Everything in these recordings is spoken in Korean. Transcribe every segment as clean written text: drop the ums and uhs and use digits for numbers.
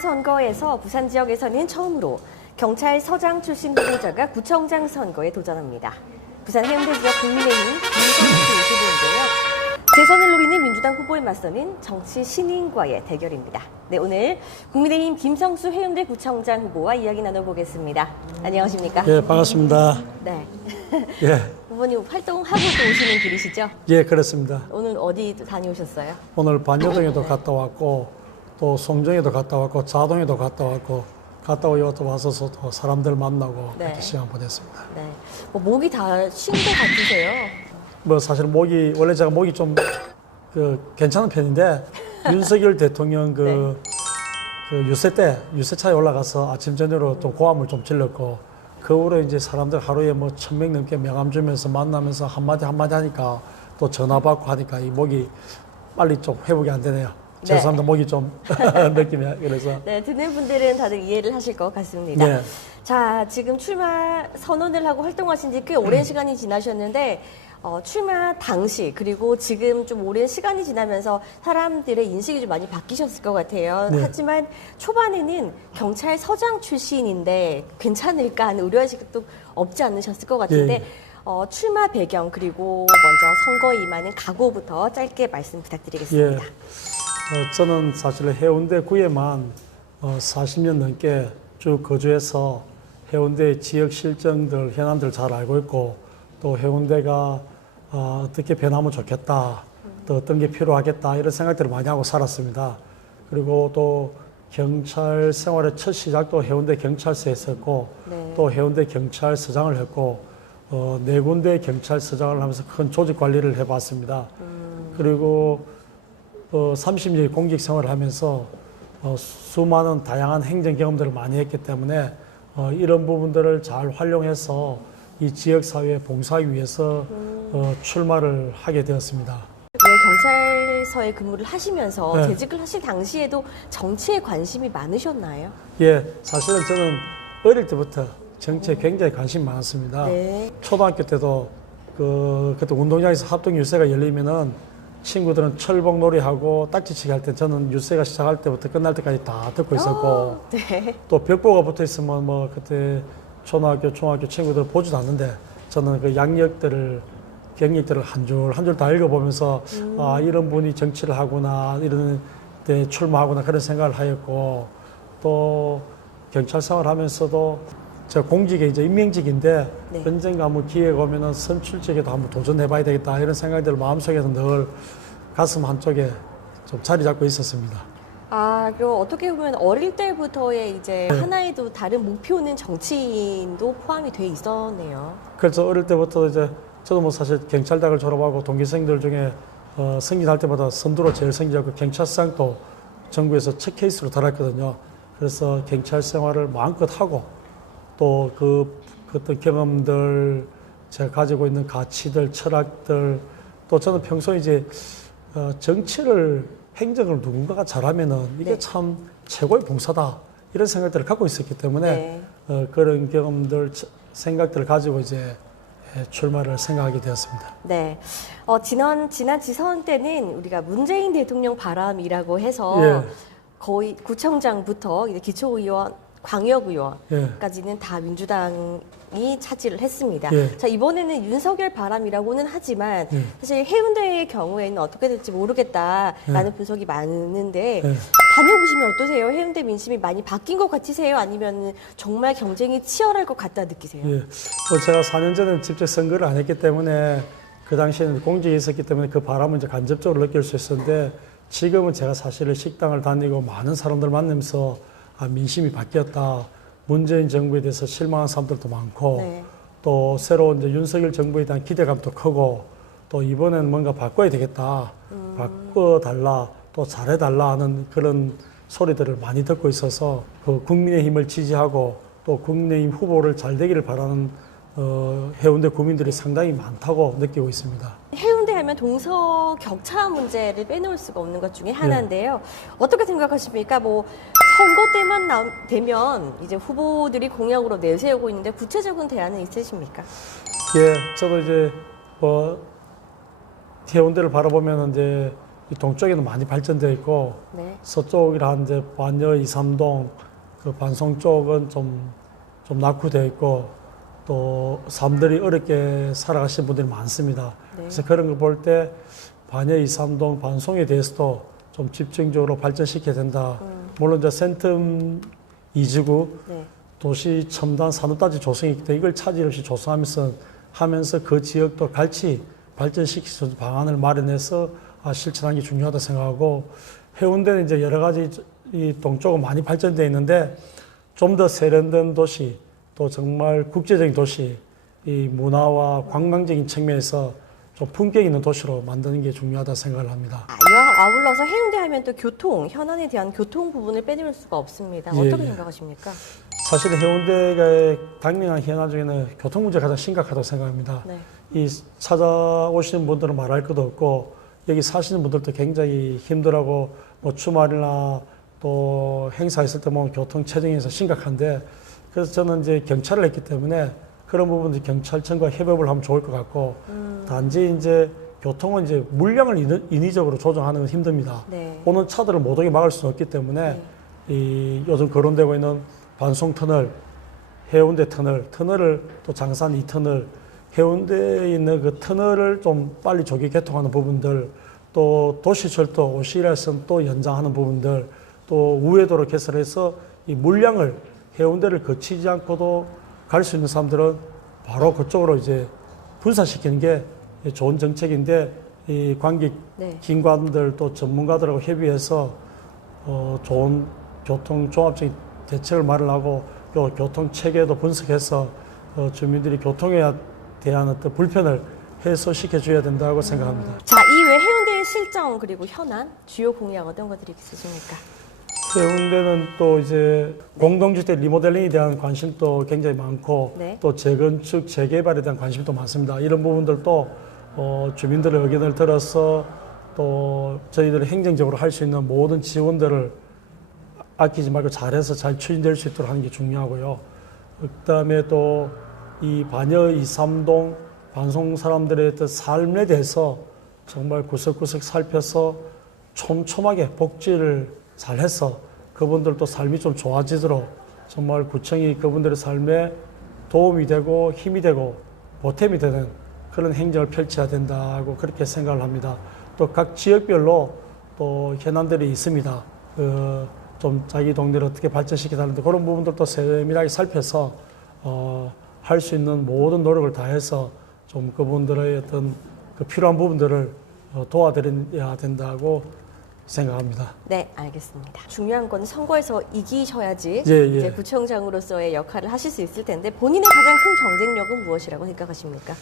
지방선거에서 부산 지역에서는 처음으로 경찰서장 출신 후보자가 구청장 선거에 도전합니다. 부산 해운대 지역 국민의힘 김성수 후보인데요. 재선을 노리는 민주당 후보에 맞서는 정치 신인과의 대결입니다. 네, 오늘 국민의힘 김성수 해운대 구청장 후보와 이야기 나눠보겠습니다. 안녕하십니까? 예, 반갑습니다. 네. 예, 후보님 활동하고 또 오시는 길이시죠? 예, 그렇습니다. 오늘 어디 다녀오셨어요? 오늘 반여동에도 갔다 왔고, 또 송정에도 갔다 왔고, 자동에도 갔다 왔고, 갔다 오고 또 와서 또 사람들 만나고 네. 그렇게 시간 보냈습니다. 네. 목이 다 쉰 것 같으세요? 뭐 사실 원래 제가 목이 좀 괜찮은 편인데 윤석열 대통령 그 유세차에 올라가서 아침 저녁으로 또 고함을 좀 질렀고 그 후로 이제 사람들 하루에 뭐 1,000명 넘게 명함 주면서 만나면서 한마디 하니까 또 전화 받고 하니까 이 목이 빨리 좀 회복이 안 되네요. 네. 죄송합니다. 목이 좀 느낌이 그래서. 네, 듣는 분들은 다들 이해를 하실 것 같습니다. 네. 자, 지금 출마 선언을 하고 활동하신 지 꽤 오랜 시간이 지나셨는데 출마 당시 그리고 지금 좀 오랜 시간이 지나면서 사람들의 인식이 좀 많이 바뀌셨을 것 같아요. 네. 하지만 초반에는 경찰서장 출신인데 괜찮을까 하는 우려의식도 없지 않으셨을 것 같은데 예. 출마 배경 그리고 먼저 선거에 임하는 각오부터 짧게 말씀 부탁드리겠습니다. 예. 저는 사실 해운대구에만 40년 넘게 쭉 거주해서 해운대 지역 실정들, 현안들 잘 알고 있고 또 해운대가 어떻게 변하면 좋겠다, 또 어떤 게 필요하겠다 이런 생각들을 많이 하고 살았습니다. 그리고 또 경찰 생활의 첫 시작도 해운대 경찰서에 했었고 네. 또 해운대 경찰서장을 했고 4군데 경찰서장을 하면서 큰 조직 관리를 해봤습니다. 그리고 30년 공직 생활을 하면서 수많은 다양한 행정 경험들을 많이 했기 때문에 이런 부분들을 잘 활용해서 이 지역사회에 봉사하기 위해서 출마를 하게 되었습니다. 왜 경찰서에 근무를 하시면서 네. 재직을 하실 당시에도 정치에 관심이 많으셨나요? 예, 사실은 저는 어릴 때부터 정치에 굉장히 관심이 많았습니다. 네. 초등학교 때도 그때 운동장에서 합동 유세가 열리면은 친구들은 철봉 놀이하고 딱지치기 할 때 저는 유세가 시작할 때부터 끝날 때까지 다 듣고 있었고 네. 또 벽보가 붙어 있으면 뭐 그때 초등학교, 중학교 친구들 보지도 않는데 저는 그 경력들을 한 줄 다 읽어보면서 아, 이런 분이 정치를 하구나, 이런 데 출마하구나 그런 생각을 하였고 또 경찰 생활하면서도 제가 공직에 이제 임명직인데 네. 언젠가 한번 기회가 오면은 선출직에도 한번 도전해봐야 되겠다 이런 생각들을 마음속에서 늘 가슴 한쪽에 좀 자리 잡고 있었습니다. 아, 그럼 어떻게 보면 어릴 때부터의 이제 네. 하나의 또 다른 목표는 정치인도 포함이 돼 있었네요. 그래서 어릴 때부터 이제 저도 뭐 사실 경찰대학을 졸업하고 동기생들 중에 승진할 때마다 선두로 제일 승진하고 경찰상도 전국에서 첫 케이스로 달았거든요. 그래서 경찰 생활을 마음껏 하고 또 그 어떤 경험들, 제가 가지고 있는 가치들, 철학들, 또 저는 평소에 이제 정치를, 행정을 누군가가 잘하면은 이게 네. 참 최고의 봉사다 이런 생각들을 갖고 있었기 때문에 네. 그런 경험들, 생각들을 가지고 이제 출마를 생각하게 되었습니다. 네. 지난 지선 때는 우리가 문재인 대통령 바람이라고 해서 예. 거의 구청장부터 이제 기초의원, 광역의원까지는 예. 다 민주당이 차지를 했습니다. 예. 자, 이번에는 윤석열 바람이라고는 하지만 예. 사실 해운대의 경우에는 어떻게 될지 모르겠다라는 분석이 많은데 예. 다녀보시면 어떠세요? 해운대 민심이 많이 바뀐 것 같으세요? 아니면 정말 경쟁이 치열할 것 같다 느끼세요? 예. 뭐 제가 4년 전에 직접 선거를 안 했기 때문에 그 당시에는 공직에 있었기 때문에 그 바람을 이제 간접적으로 느낄 수 있었는데 지금은 제가 사실은 식당을 다니고 많은 사람들 만나면서 민심이 바뀌었다. 문재인 정부에 대해서 실망한 사람들도 많고 네. 또 새로운 이제 윤석열 정부에 대한 기대감도 크고 또 이번에는 뭔가 바꿔야 되겠다. 바꿔달라. 또 잘해달라 하는 그런 소리들을 많이 듣고 있어서 그 국민의힘을 지지하고 또 국민의힘 후보를 잘 되기를 바라는 해운대 구민들이 상당히 많다고 느끼고 있습니다. 해운대 하면 동서 격차 문제를 빼놓을 수가 없는 것 중에 하나인데요. 어떻게 생각하십니까? 뭐 선거 때만 되면 이제 후보들이 공약으로 내세우고 있는데 구체적인 대안은 있으십니까? 예, 저도 이제 해운대를 바라보면 이제 이 동쪽에는 많이 발전되어 있고 네. 서쪽이라 하는데 반여 이삼동 그 반송 쪽은 좀 낙후되어 있고 또 사람들이 어렵게 살아가시는 분들이 많습니다. 네. 그래서 그런 걸 볼 때 반여 이삼동 반송에 대해서도 좀 집중적으로 발전시켜야 된다. 물론 이제 센텀 이지구 네. 도시 첨단 산업단지 조성이 있기 때문에 이걸 차질 없이 조성하면서 그 지역도 같이 발전시킬 수 있는 방안을 마련해서 실천하는 게 중요하다 생각하고 해운대는 이제 여러 가지 이 동쪽은 많이 발전되어 있는데 좀 더 세련된 도시 또 정말 국제적인 도시 이 문화와 관광적인 측면에서 좀 품격 있는 도시로 만드는 게 중요하다 생각을 합니다. 이와 아울러서 해운대 하면 또 교통, 현안에 대한 교통 부분을 빼놓을 수가 없습니다. 예, 어떻게 예. 생각하십니까? 사실 해운대가 당면한 현안 중에는 교통 문제가 가장 심각하다고 생각합니다. 네. 이 찾아오시는 분들은 말할 것도 없고 여기 사시는 분들도 굉장히 힘들하고 뭐 주말이나 또 행사 있을 때 보면 교통 체증에서 심각한데 그래서 저는 이제 경찰을 했기 때문에 그런 부분들 경찰청과 협업을 하면 좋을 것 같고 단지 이제 교통은 이제 물량을 인위적으로 조정하는 건 힘듭니다. 네. 오는 차들을 못 오게 막을 수는 없기 때문에 이 요즘 거론되고 있는 반송 터널, 해운대 터널을 또 장산 2터널, 해운대에 있는 그 터널을 좀 빨리 조기 개통하는 부분들, 또 도시철도 오시라선 또 연장하는 부분들, 또 우회도로 개설해서 이 물량을 해운대를 거치지 않고도 갈 수 있는 사람들은 바로 그쪽으로 이제 분산시키는 게 좋은 정책인데 이 관계 네. 기관들 또 전문가들하고 협의해서 좋은 교통 종합적인 대책을 마련하고 요 교통 체계도 분석해서 주민들이 교통에 대한 어떤 불편을 해소시켜 줘야 된다고 생각합니다. 자, 이외 해운대의 실정 그리고 현안, 주요 공약 어떤 것들이 있으십니까? 해운대는 또 이제 공동주택 리모델링에 대한 관심도 굉장히 많고 네. 또 재건축, 재개발에 대한 관심도 많습니다. 이런 부분들도 주민들의 의견을 들어서 또 저희들이 행정적으로 할 수 있는 모든 지원들을 아끼지 말고 잘해서 잘 추진될 수 있도록 하는 게 중요하고요. 그다음에 또 이 반여 이삼동 반송 사람들의 어떤 삶에 대해서 정말 구석구석 살펴서 촘촘하게 복지를 잘해서 그분들도 삶이 좀 좋아지도록 정말 구청이 그분들의 삶에 도움이 되고 힘이 되고 보탬이 되는 그런 행정을 펼쳐야 된다고 그렇게 생각을 합니다. 또 각 지역별로 또 현안들이 있습니다. 좀 자기 동네를 어떻게 발전시키자는데 그런 부분들도 세밀하게 살펴서 할 수 있는 모든 노력을 다해서 좀 그분들의 어떤 그 필요한 부분들을 도와드려야 된다고 생각합니다. 네, 알겠습니다. 중요한 건 선거에서 이기셔야지 예, 예. 이제 구청장으로서의 역할을 하실 수 있을 텐데 본인의 가장 큰 경쟁력은 무엇이라고 생각하십니까?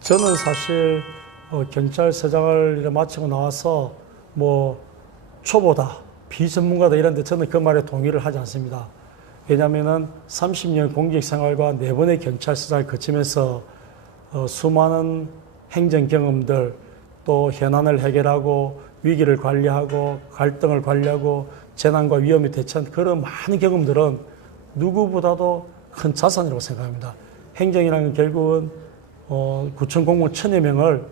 저는 사실 경찰서장을 이렇게 마치고 나와서 뭐 초보다 비전문가다 이런데 저는 그 말에 동의를 하지 않습니다. 왜냐하면은 30년 공직 생활과 4번의 경찰서장을 거치면서 수많은 행정 경험들 또 현안을 해결하고 위기를 관리하고 갈등을 관리하고 재난과 위험에 대처한 그런 많은 경험들은 누구보다도 큰 자산이라고 생각합니다. 행정이라는 건 결국은 구청 공무원 1000여 명을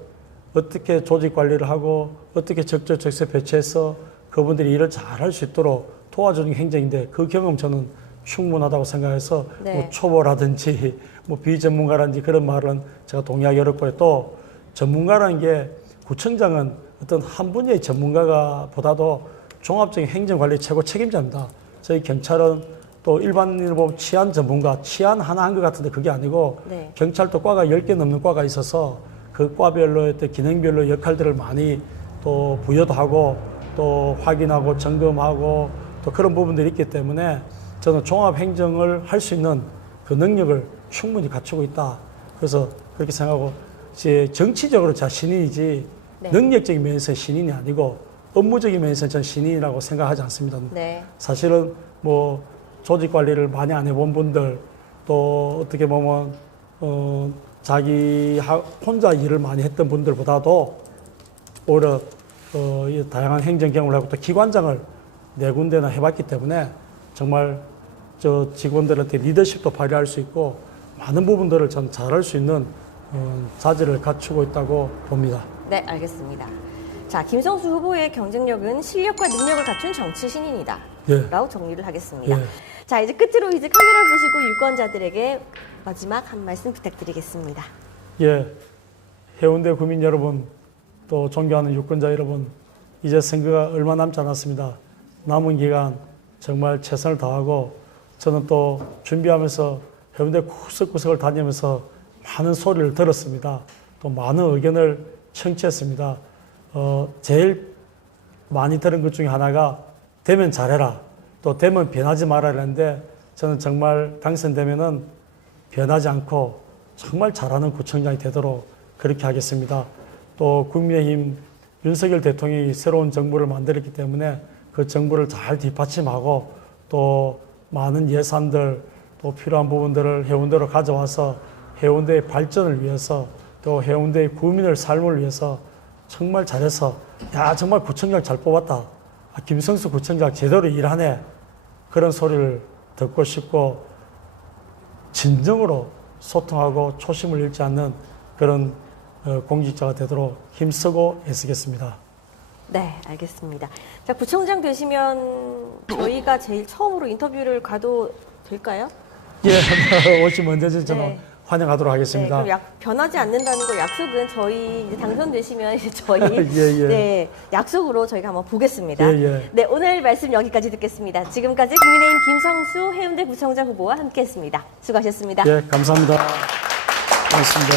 어떻게 조직 관리를 하고 어떻게 적절적소에 배치해서 그분들이 일을 잘할 수 있도록 도와주는 게 행정인데 그 경험 저는 충분하다고 생각해서 네. 뭐 초보라든지 뭐 비전문가라든지 그런 말은 제가 동의하기 어렵고요. 또 전문가라는 게 구청장은 어떤 한 분야의 전문가가 보다도 종합적인 행정관리 최고 책임자입니다. 저희 경찰은 또 일반인으로 보면 치안 전문가, 치안 하나 한 것 같은데 그게 아니고 네. 경찰도 과가 10개 넘는 과가 있어서 그 과별로의 또 기능별로 역할들을 많이 또 부여도 하고 또 확인하고 점검하고 또 그런 부분들이 있기 때문에 저는 종합행정을 할 수 있는 그 능력을 충분히 갖추고 있다. 그래서 그렇게 생각하고 이제 정치적으로 제가 신인이지 네. 능력적인 면에서는 신인이 아니고 업무적인 면에서는 저는 신인이라고 생각하지 않습니다. 네. 사실은 뭐 조직 관리를 많이 안 해본 분들 또 어떻게 보면 자기 혼자 일을 많이 했던 분들보다도 오히려 이 다양한 행정 경험을 하고 또 기관장을 4군데나 해봤기 때문에 정말 저 직원들한테 리더십도 발휘할 수 있고 많은 부분들을 전 잘할 수 있는 자질을 갖추고 있다고 봅니다. 네, 알겠습니다. 자, 김성수 후보의 경쟁력은 실력과 능력을 갖춘 정치 신인이다. 예. 라고 정리를 하겠습니다. 예. 자, 이제 끝으로 이제 카메라 보시고 유권자들에게 마지막 한 말씀 부탁드리겠습니다. 예, 해운대 구민 여러분, 또 존경하는 유권자 여러분, 이제 선거가 얼마 남지 않았습니다. 남은 기간 정말 최선을 다하고 저는 또 준비하면서 해운대 구석구석을 다니면서 많은 소리를 들었습니다. 또 많은 의견을 청취했습니다. 제일 많이 들은 것 중에 하나가 되면 잘해라. 또 되면 변하지 말아야 하는데 저는 정말 당선되면은 변하지 않고 정말 잘하는 구청장이 되도록 그렇게 하겠습니다. 또 국민의힘 윤석열 대통령이 새로운 정부를 만들었기 때문에 그 정부를 잘 뒷받침하고 또 많은 예산들 또 필요한 부분들을 해운대로 가져와서 해운대의 발전을 위해서 또 해운대의 구민의 삶을 위해서 정말 잘해서 야 정말 구청장 잘 뽑았다. 아, 김성수 구청장 제대로 일하네. 그런 소리를 듣고 싶고 진정으로 소통하고 초심을 잃지 않는 그런 공직자가 되도록 힘쓰고 애쓰겠습니다. 네, 알겠습니다. 자, 구청장 되시면 저희가 제일 처음으로 인터뷰를 가도 될까요? 예, 오시면 언제든지 저는 네. 환영하도록 네, 하겠습니다. 그럼 변하지 않는다는 거 약속은 저희 이제 당선되시면 이제 저희 예, 예. 네, 약속으로 저희가 한번 보겠습니다. 예, 예. 네, 오늘 말씀 여기까지 듣겠습니다. 지금까지 국민의힘 김성수 해운대 구청장 후보와 함께했습니다. 수고하셨습니다. 예, 감사합니다. 고맙습니다.